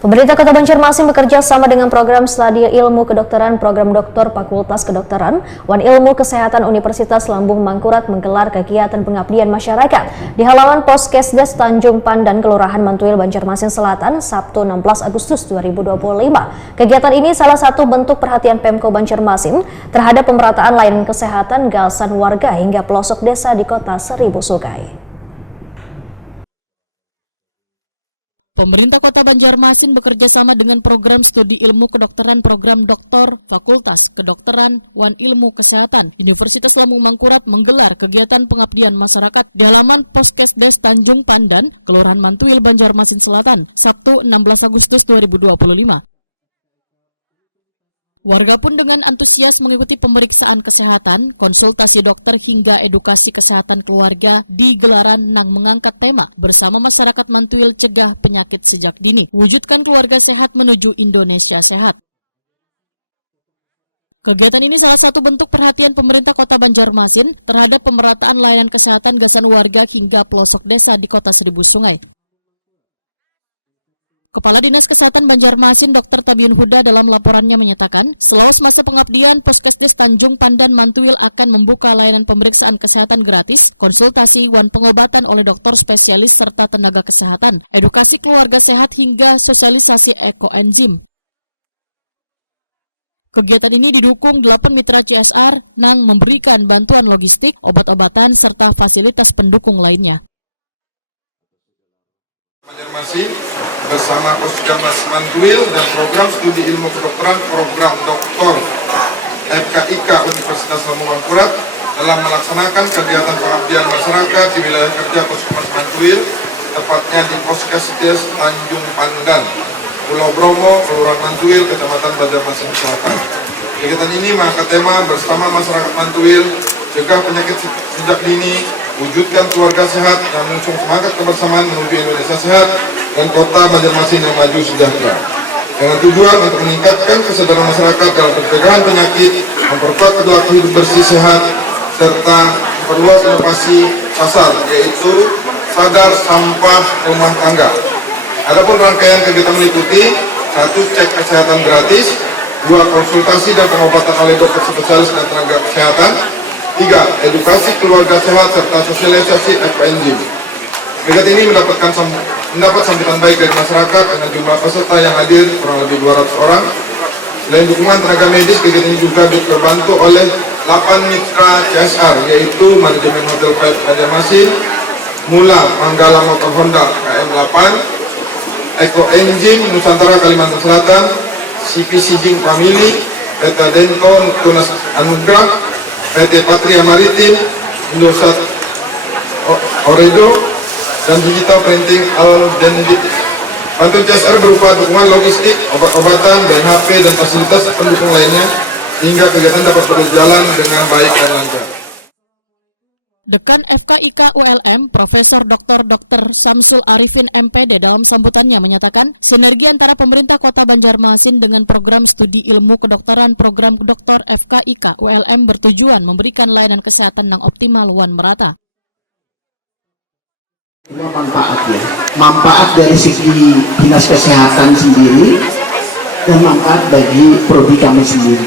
Pemerintah Kota Banjarmasin bekerja sama dengan program Studi Ilmu Kedokteran, program Doktor Fakultas Kedokteran, Wan Ilmu Kesehatan Universitas Lambung Mangkurat menggelar kegiatan pengabdian masyarakat di halaman Poskesdes Tanjung Pandan, Kelurahan Mantuil, Banjarmasin Selatan, Sabtu 16 Agustus 2025. Kegiatan ini salah satu bentuk perhatian Pemko Banjarmasin terhadap pemerataan layanan kesehatan gasan warga hingga pelosok desa di Kota Seribu Sungai. Pemerintah Kota Banjarmasin bekerja sama dengan program Studi Ilmu Kedokteran, program Doktor Fakultas Kedokteran, Wan Ilmu Kesehatan Universitas Lambung Mangkurat menggelar kegiatan pengabdian masyarakat di halaman Poskesdes Tanjung Pandan, Kelurahan Mantuil, Banjarmasin Selatan, Sabtu 16 Agustus 2025. Warga pun dengan antusias mengikuti pemeriksaan kesehatan, konsultasi dokter hingga edukasi kesehatan keluarga di gelaran Nang mengangkat tema bersama masyarakat Mantuil cegah penyakit sejak dini, wujudkan keluarga sehat menuju Indonesia sehat. Kegiatan ini salah satu bentuk perhatian pemerintah Kota Banjarmasin terhadap pemerataan layanan kesehatan gasan warga hingga pelosok desa di Kota Seribu Sungai. Kepala Dinas Kesehatan Banjarmasin Dr. Tabiun Huda dalam laporannya menyatakan, selawas masa pengabdian, Poskesdes Tanjung Pandan Mantuil akan membuka layanan pemeriksaan kesehatan gratis, konsultasi, wan pengobatan oleh dokter spesialis serta tenaga kesehatan, edukasi keluarga sehat hingga sosialisasi ekoenzim. Kegiatan ini didukung 8 mitra CSR yang memberikan bantuan logistik, obat-obatan, serta fasilitas pendukung lainnya. Bersama Poskesdes Mantuil dan program Studi Ilmu Kedokteran, program Doktor FKIK Universitas Lambung Mangkurat dalam melaksanakan kegiatan pengabdian masyarakat di wilayah kerja Poskesdes Mantuil, tepatnya di Poskesdes Tanjung Pandan, Pulau Bromo, Kelurahan Mantuil, Kecamatan Banjarmasin Selatan. Kegiatan ini mengangkat tema bersama masyarakat Mantuil, cegah penyakit sejak dini, wujudkan keluarga sehat yang mengusung semangat kebersamaan menuju Indonesia sehat dan Kota Banjarmasin yang maju sejahtera. Dengan tujuan untuk meningkatkan kesadaran masyarakat dalam pencegahan penyakit, memperkuat perilaku hidup bersih sehat, serta memperluas inovasi pasar, yaitu sadar sampah rumah tangga. Adapun rangkaian kegiatan meliputi 1. Cek kesehatan gratis, 2. Konsultasi dan pengobatan oleh dokter spesialis dan tenaga kesehatan, 3. Edukasi keluarga sehat serta sosialisasi ekoenzim. Kegiatan ini mendapat sambutan baik dari masyarakat dengan jumlah peserta yang hadir kurang lebih 200 orang. Selain dukungan tenaga medis, kegiatan ini juga terbantu oleh 8 mitra CSR, yaitu Manajemen Hotel Pride Banjarmasin, Mula Manggala Motor Honda KM8, Ekoenzim Nusantara Kalimantan Selatan, CPC Jing Family, PT Denko Tunas Anugrah, PT Patria Maritim, Indosat Oredo, dan Digital Printing Al-Denedi. Bantuan CSR berupa dukungan logistik, obat-obatan, BNHP, dan fasilitas pendukung lainnya, hingga kegiatan dapat berjalan dengan baik dan lancar. Dekan FKIK ULM, Profesor Dr. Samsul Arifin MPD dalam sambutannya menyatakan, sinergi antara pemerintah Kota Banjarmasin dengan program Studi Ilmu Kedokteran, program Doktor FKIK ULM bertujuan memberikan layanan kesehatan yang optimal wan merata. Manfaat dari segi dinas kesehatan sendiri dan manfaat bagi prodi kami sendiri.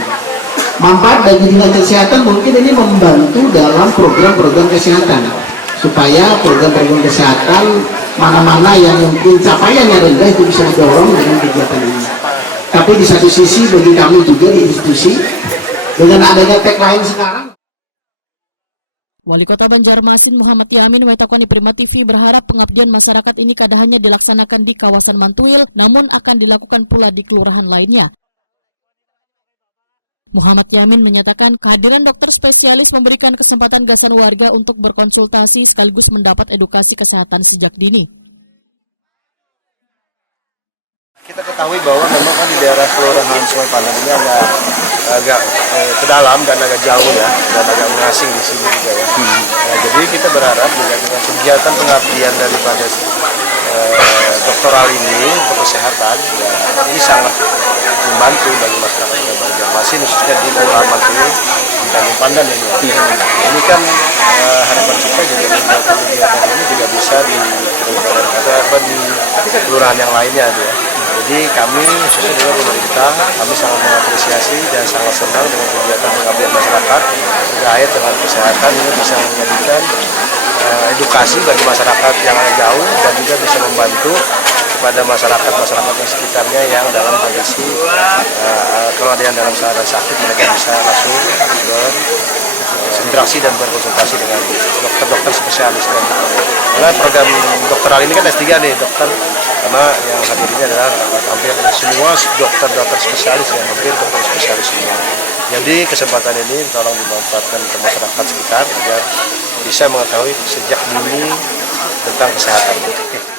Manfaat bagi dinas kesehatan mungkin ini membantu dalam program-program kesehatan supaya program-program kesehatan mana-mana yang mungkin capaiannya rendah itu bisa didorong dengan kegiatan ini. Tapi di satu sisi bagi kami juga di institusi dengan adanya tagline sekarang, Wali Kota Banjarmasin Muhammad Yamin Waitakoni Prima TV berharap pengabdian masyarakat ini kada hanya dilaksanakan di kawasan Mantuil, namun akan dilakukan pula di kelurahan lainnya. Muhammad Yamin menyatakan kehadiran dokter spesialis memberikan kesempatan gasan warga untuk berkonsultasi sekaligus mendapat edukasi kesehatan sejak dini. Kita ketahui bahwa memang kan di daerah kelurahan Sungai Pandan ini agak ke dalam dan agak jauh ya, dan agak asing di sini juga ya. Nah, jadi kita berharap dengan kegiatan pengabdian daripada doktoral ini untuk kesehatan ya, ini sangat membantu bagi masyarakat Banjarmasin, khususnya di Kelurahan Mantuil, pandan dan luas. Ini kan harapan kita juga kegiatan ini juga bisa di kelurahan yang lainnya ya. Jadi kami sebenarnya pemerintah kami sangat mengapresiasi dan sangat senang dengan kegiatan pengabdian masyarakat terkait dengan kesehatan ini bisa menjadikan edukasi bagi masyarakat yang jauh dan juga bisa membantu kepada masyarakat di sekitarnya yang dalam kondisi kalau ada yang dalam keadaan sakit mereka bisa langsung berinteraksi dan berkonsultasi dengan dokter-dokter spesialis. Karena program dokteral ini kan S3 nih dokter, karena yang hadir ini adalah hampir semua dokter spesialis yang hampir dokter spesialis semua. Jadi kesempatan ini tolong dimanfaatkan ke masyarakat sekitar agar bisa mengetahui sejak dini tentang kesehatan.